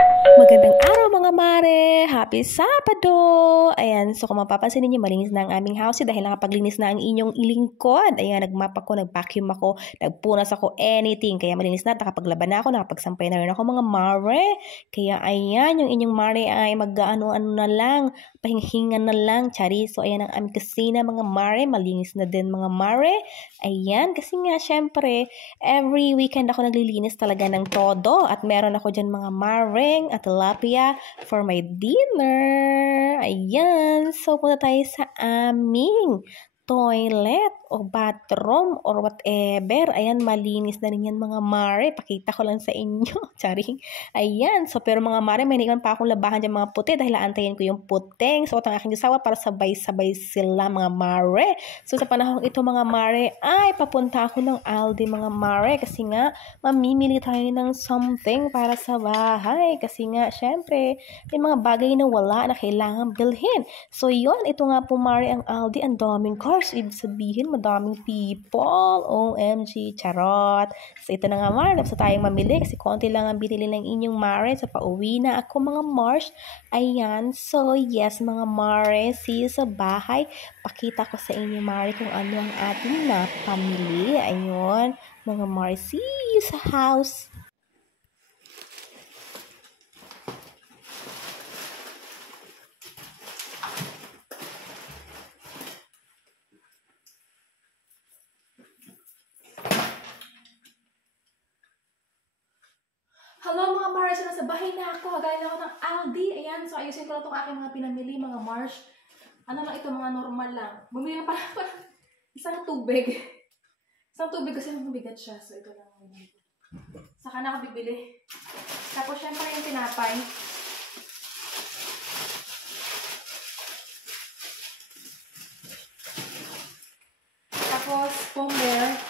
Magandang araw mga mare! Happy Sabado! Ayan, so kung mapapansin ninyo, malinis na ang aming house dahil nakapaglinis na ang inyong ilingkod. Ayan, nagmap ako, nag-vacuum ako, nagpunas ako, anything. Kaya malinis na, nakapaglaban na ako, nakapagsampay na rin ako mga mare. Kaya ayan, yung inyong mare ay mag-ano-ano na lang, pahinghingan na lang, chari. So ayan ang aming kusina mga mare, malinis na din mga mare. Ayan, kasi nga syempre, every weekend ako naglilinis talaga ng todo. At meron ako dyan mga mareng at tilapia for my dinner. Ayan. So, punta tayo sa aming toilet o bathroom or whatever. Ayan, malinis na rin yan mga mare. Pakita ko lang sa inyo. Charing. Ayan. So, pero mga mare, may naiwan pa akong labahan dyan mga puti dahil aantayin ko yung puting. So, ang aking asawa para sabay-sabay sila mga mare. So, sa panahon ito mga mare, ay papunta ako ng Aldi mga mare kasi nga mamimili tayo ng something para sa bahay. Kasi nga, syempre, may mga bagay na wala na kailangan bilhin. So, yun. Ito nga po mare ang Aldi. Ang daming cars. Ibig sabihin, madaming people. OMG, charot. So, ito na nga mare. Tapos tayong mamili kasi konti lang ang binili ng inyong mare. So, pauwi na ako mga Mars. Ayan. So, yes mga mare. See you sa bahay. Pakita ko sa inyo mare kung ano ang ating napamili. Ayun. Mga mare, see you sa house. Hello mga Mars, nasa bahay na ako. Hagayin ako ng Aldi. Ayan, so ayusin ko na itong aking mga pinamili mga Mars. Ano lang ito, mga normal lang. Bumili na pala isang tubig. Isang tubig kasi mabigat siya. So ito lang. Saka na ako bibili. Tapos syempre yung tinapay. Tapos pomber.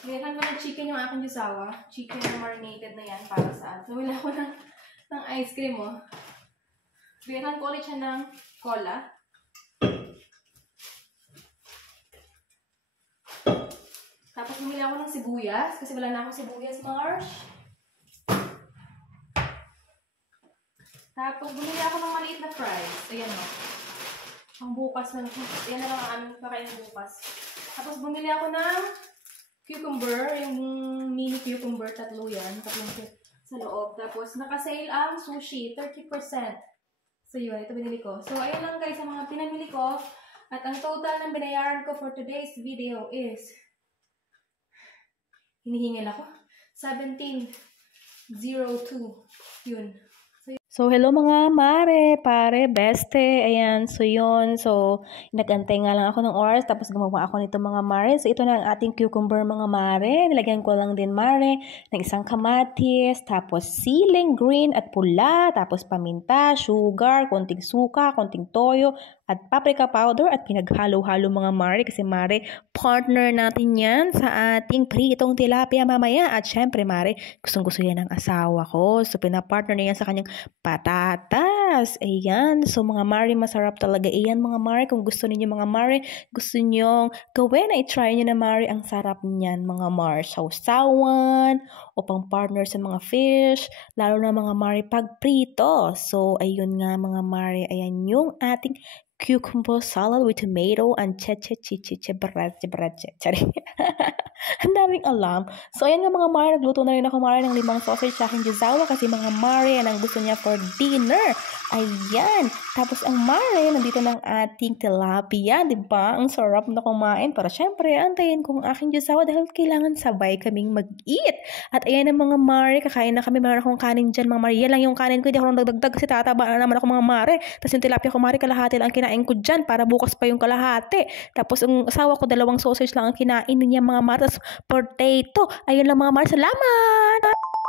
Bigyan ko ng chicken yung aking jusawa. Chicken na marinated na yan para saan. So, wala ko ng ice cream, oh. Bigyan ko ulit siya ng cola. Tapos, bumili ako ng sibuyas. Kasi wala na akong sibuyas, Mars. Tapos, bumili ako ng maliit na fries. Ayan, oh. Ang bukas na. Ayan na lang ang aming kakain bukas. Tapos, bumili ako ng cucumber, yung mini cucumber, tatlo yan, tatlong sa loob. Tapos, naka-sale ang sushi, 30%. So, yun, ito binili ko. So, ayun lang guys, ang mga pinamili ko. At ang total ng binayaran ko for today's video is, hinihingil ako, 1702. Yun. So, hello mga mare, pare, beste, ayan, so yun, so, nagantay nga lang ako ng oras, tapos gumawa ako nito mga mare, so ito na ang ating cucumber mga mare, nilagyan ko lang din mare, ng isang kamatis, tapos siling green at pula, tapos paminta, sugar, konting suka, konting toyo, at paprika powder, at pinaghalo-halo mga mare, kasi mare, partner natin yan sa ating pritong tilapia mamaya, at syempre mare, gustong-gusto yan ng asawa ko, so pinapartner na yan sa kanyang patatas. Ayan. So, mga mare, masarap talaga. Ayan, mga mare. Kung gusto ninyo, mga mare, gusto nyo gawin, ay try nyo na, mare. Ang sarap niyan, mga mare. Sausawan, o pang partner sa mga fish, lalo na mga mare, pag prito. So, ayun nga, mga mare. Ayan yung ating cucumber salad with tomato and cheche barache. Charing. Ang daming alam. So, ayan nga mga mare, nagluto na rin ako mare ng 5 sausage sa aking jusawa kasi mga mare, yan ang gusto niya for dinner. Ayan. Tapos ang mare, nandito ng ating tilapia, diba? Ang sarap na kumain. Para syempre, antayin ko ang aking jusawa dahil kailangan sabay kaming mag-eat. At ayan ang mga mare, kakain na kami. Meron akong kanin dyan mga mare. Yan lang yung kanin ko. Hindi ako nagdagdag kasi tataba na naman ako mga mare. Tapos yung tilapia ko mare, kalahati lang kinain ko dyan para bukas pa yung kalahati. Tapos ang asawa ko, 2 sausage lang ang kinain niya mga mare. Tapos potato. Ayun lang mga mare. Salamat!